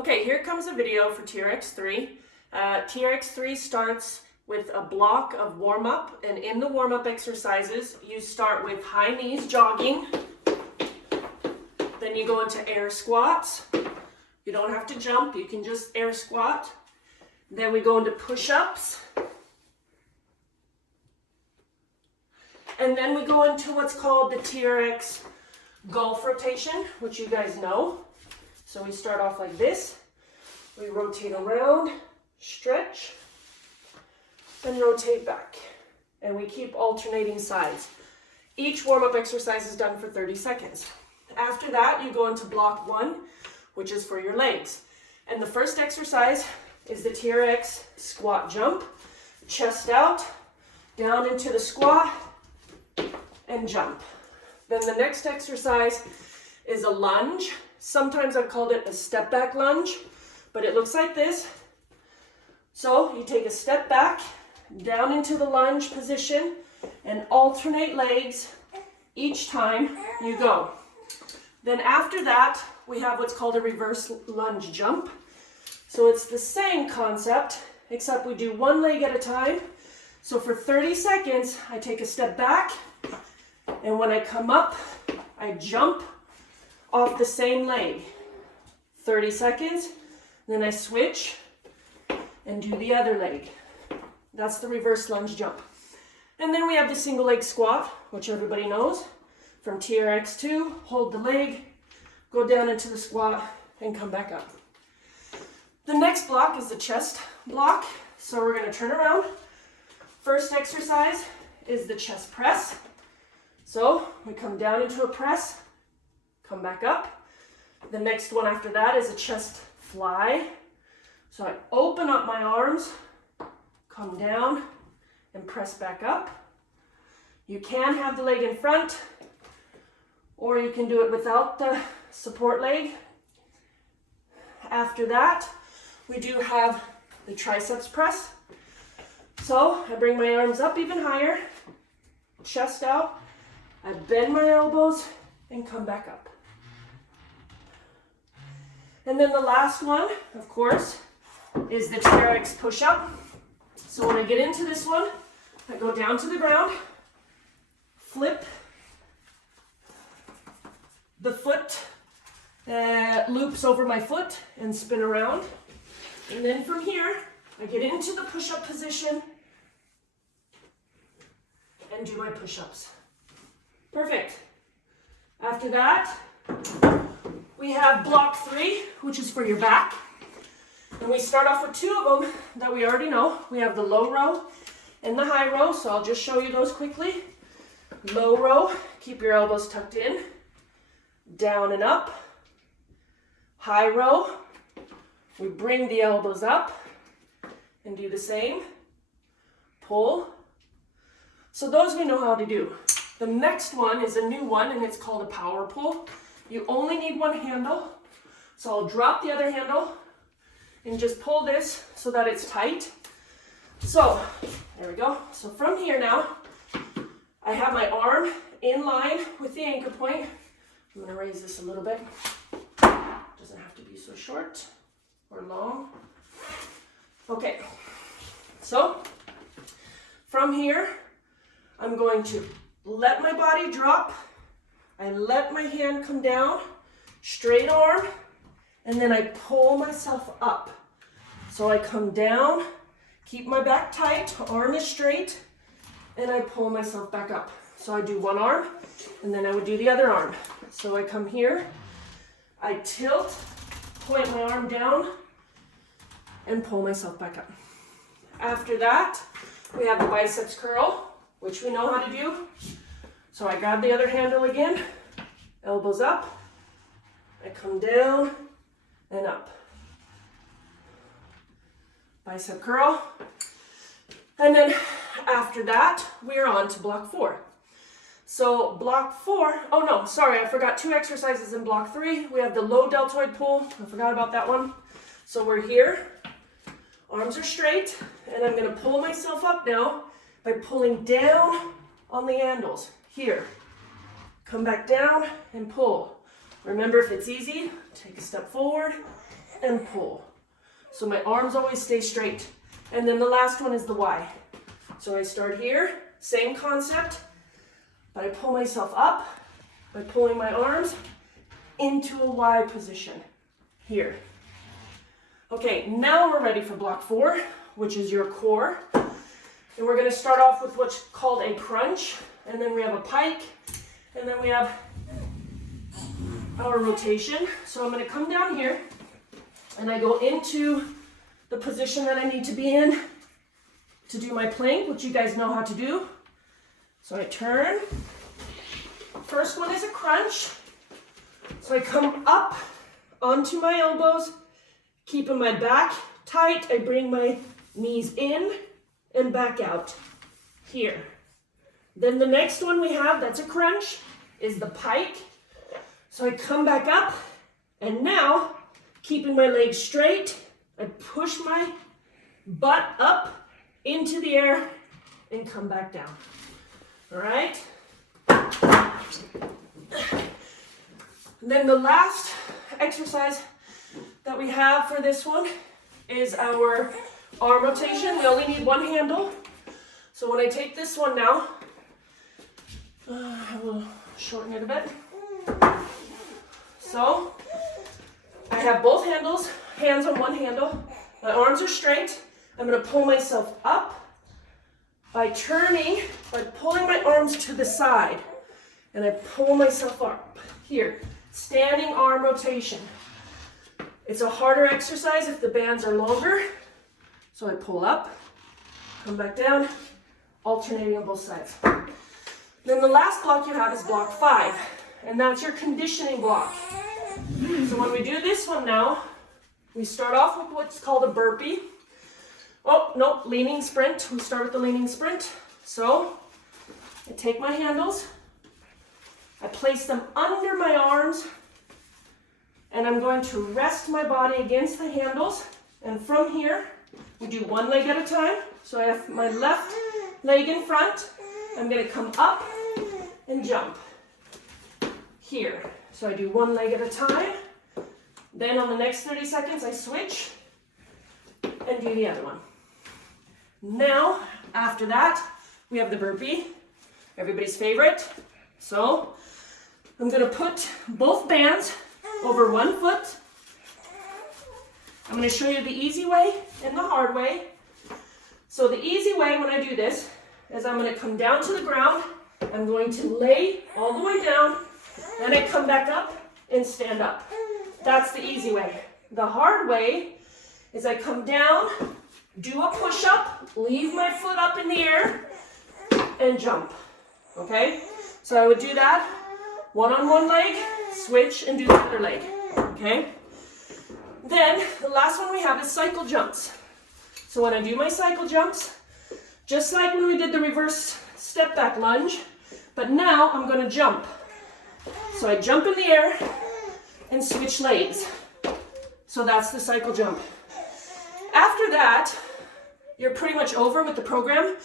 Okay, here comes a video for TRX 3. TRX 3 starts with a block of warm-up, and in the warm-up exercises, you start with high knees jogging, then you go into air squats. You don't have to jump, you can just air squat. Then we go into push-ups. And then we go into what's called the TRX golf rotation, which you guys know. So we start off like this. We rotate around, stretch, and rotate back. And we keep alternating sides. Each warm-up exercise is done for 30 seconds. After that, you go into block 1, which is for your legs. And the first exercise is the TRX squat jump. Chest out, down into the squat, and jump. Then the next exercise is a lunge. Sometimes I've called it a step back lunge, but it looks like this. So you take a step back, down into the lunge position, and alternate legs each time you go. Then after that, we have what's called a reverse lunge jump. So it's the same concept, except we do one leg at a time. So for 30 seconds, I take a step back, and when I come up, I jump off the same leg. 30 seconds, then I switch and do the other leg. That's the reverse lunge jump. And then we have the single leg squat, which everybody knows. From TRX 2, hold the leg, go down into the squat, and come back up. The next block is the chest block. So we're gonna turn around. First exercise is the chest press. So we come down into a press, come back up. The next one after that is a chest fly. So I open up my arms, come down, and press back up. You can have the leg in front, or you can do it without the support leg. After that, we do have the triceps press. So I bring my arms up even higher, chest out, I bend my elbows and come back up. And then the last one, of course, is the TRX push-up. So when I get into this one, I go down to the ground, flip the foot, loops over my foot and spin around. And then from here, I get into the push-up position and do my push-ups. Perfect. After that, we have block 3, which is for your back. And we start off with 2 of them that we already know. We have the low row and the high row, so I'll just show you those quickly. Low row, keep your elbows tucked in, down and up. High row, we bring the elbows up and do the same. Pull. So those we know how to do. The next one is a new one, and it's called a power pull. You only need one handle. So I'll drop the other handle and just pull this so that it's tight. So there we go. So from here now, I have my arm in line with the anchor point. I'm gonna raise this a little bit. Doesn't have to be so short or long. Okay, so from here, I'm going to let my body drop. I let my hand come down, straight arm, and then I pull myself up. So I come down, keep my back tight, arm is straight, and I pull myself back up. So I do one arm, and then I would do the other arm. So I come here, I tilt, point my arm down, and pull myself back up. After that, we have the biceps curl, which we know how to do. So I grab the other handle again, elbows up, I come down and up. Bicep curl. And then after that, we're on to block 4. So block 4, oh no, sorry, I forgot 2 exercises in block 3. We have the low deltoid pull, I forgot about that one. So we're here, arms are straight, and I'm gonna pull myself up now by pulling down on the handles. Here, come back down and pull. Remember, if it's easy, take a step forward and pull. So my arms always stay straight. And then the last one is the Y. So I start here, same concept, but I pull myself up by pulling my arms into a Y position here. Okay, now we're ready for block 4, which is your core. And we're gonna start off with what's called a crunch, and then we have a pike, and then we have our rotation. So I'm gonna come down here, and I go into the position that I need to be in to do my plank, which you guys know how to do. So I turn. First one is a crunch. So I come up onto my elbows, keeping my back tight. I bring my knees in and back out here. Then the next one we have, that's a crunch, is the pike. So I come back up, and now, keeping my legs straight, I push my butt up into the air and come back down. All right? And then the last exercise that we have for this one is our arm rotation. We only need one handle. So when I take this one now, I will shorten it a bit. So I have both hands on one handle. My arms are straight. I'm going to pull myself up by turning, by pulling my arms to the side. And I pull myself up here. Standing arm rotation. It's a harder exercise if the bands are longer. So I pull up, come back down, alternating on both sides. Then the last block you have is block 5, and that's your conditioning block. So when we do this one now, we start off with what's called a burpee. Oh, no, leaning sprint. We start with the leaning sprint. So I take my handles, I place them under my arms, and I'm going to rest my body against the handles. And from here, we do one leg at a time. So I have my left leg in front. I'm going to come up and jump here. So I do one leg at a time. Then on the next 30 seconds, I switch and do the other one. Now, after that, we have the burpee, everybody's favorite. So I'm going to put both bands over one foot. I'm going to show you the easy way and the hard way. So the easy way when I do this is I'm going to come down to the ground. I'm going to lay all the way down. Then I come back up and stand up. That's the easy way. The hard way is I come down, do a push-up, leave my foot up in the air, and jump. Okay? So I would do that one on one leg, switch, and do the other leg. Okay? Then the last one we have is cycle jumps. So when I do my cycle jumps, just like when we did the reverse step back lunge, but now I'm going to jump. So I jump in the air and switch legs. So that's the cycle jump. After that, you're pretty much over with the program,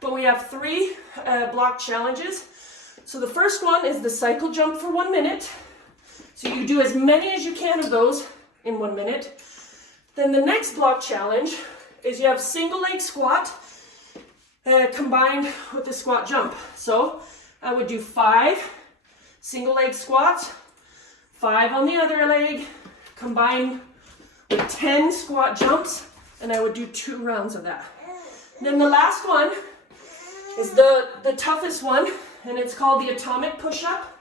but we have 3 block challenges. So the first one is the cycle jump for 1 minute. So you do as many as you can of those in 1 minute. Then the next block challenge is you have single leg squat combined with the squat jump. So I would do 5 single leg squats, 5 on the other leg, combined with 10 squat jumps, and I would do 2 rounds of that. Then the last one is the toughest one, and it's called the atomic push-up.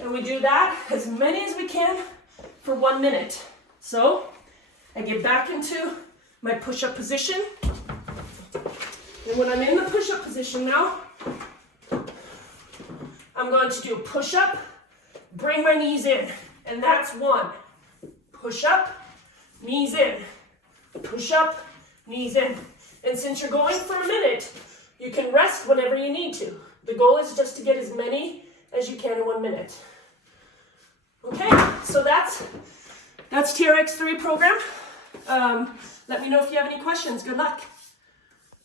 And we do that as many as we can for 1 minute. So I get back into my push-up position. And when I'm in the push-up position now, I'm going to do a push-up, bring my knees in. And that's 1. Push-up, knees in. Push-up, knees in. And since you're going for a minute, you can rest whenever you need to. The goal is just to get as many as you can in 1 minute. Okay, so that's TRX 3 program. Let me know if you have any questions. Good luck.